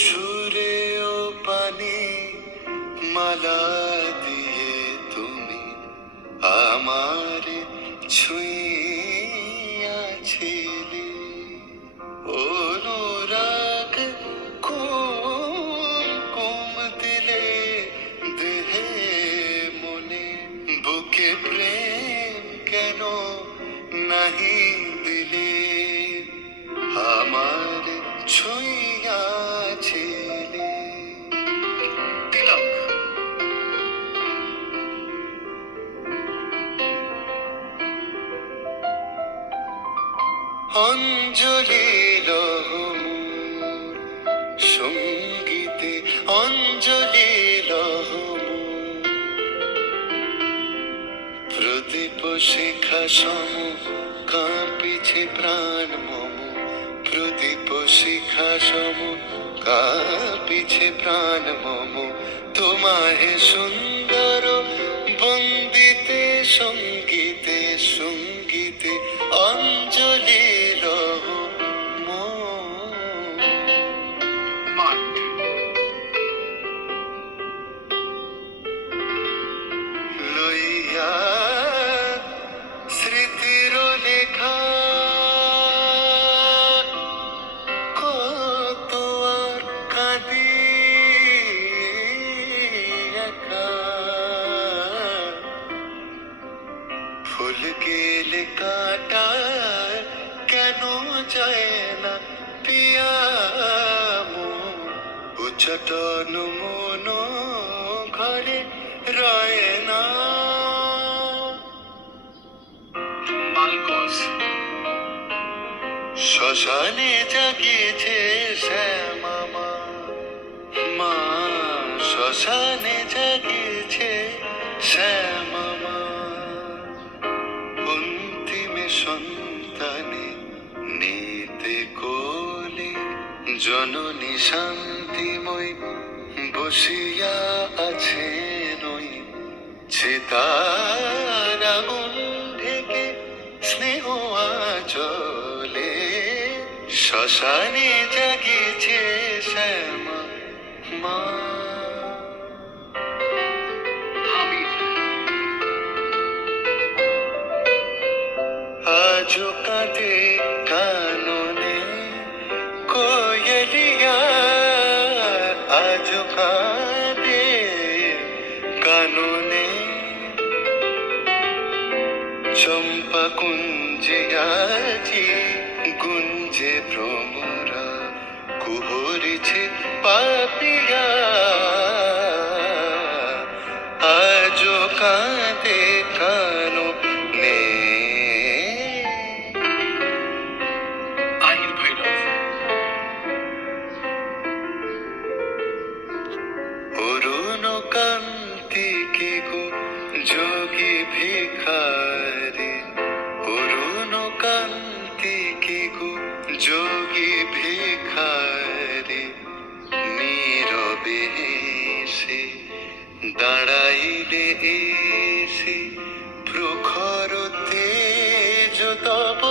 সুরে ও পানি মালা দিয়ে তুমি আমার ছুঁইয়াছিলে, অনুরাগ কুমকুম দিলে দেহে মনে, বুকে প্রেম কেন নাহি দিলে আমার ছুঁইয়াছিলে। তিলক। অঞ্জলি লহমুর সঙ্গীতে, অঞ্জলি লহমুর প্রদীপ শিখা সম কাঁপিছে প্রাণ মম, প্রদীপ শিখা সম কাঁপিছে প্রাণ মম, তোমায় সুন্দর বন্দিতে সঙ্গীতে সঙ্গীতে অঞ্জলি লইয়া স্মৃতির লেখা কত আর কাঁদি একা, ফুল গেলে কাটা কেন যায় না পিয়া উচ্চটন মন ঘরে রয় না। মালকোস। শ্মশানে জাগিয়েছে শ্যামা মা, মা শ্মশানে জাগিয়েছে শ্যামা মা, অন্তিমে সন্তানে নিতে কোলে জননী শান্তিময় বসিয়া আছে নই, চিতার আগুন ঢেকে স্নেহ আচলে, শ্মশানে জাগিয়েছে শ্যামা মা। আজো কাঁদে কাননে কোয়েলিয়া, আজো কাঁদে কাননে চম্পা কুঞ্জে আজি গুঞ্জে ভ্রমরা, কুহরেছে পাপিয়া আজো কাঁদে কাননে। অরুণ কান্তি কে গো যোগী ভিখারি, অরুণ কান্তি কে গো যোগী ভিখারি, নীরবে এসে দাঁড়াইলে এসে প্রখর তেজ তব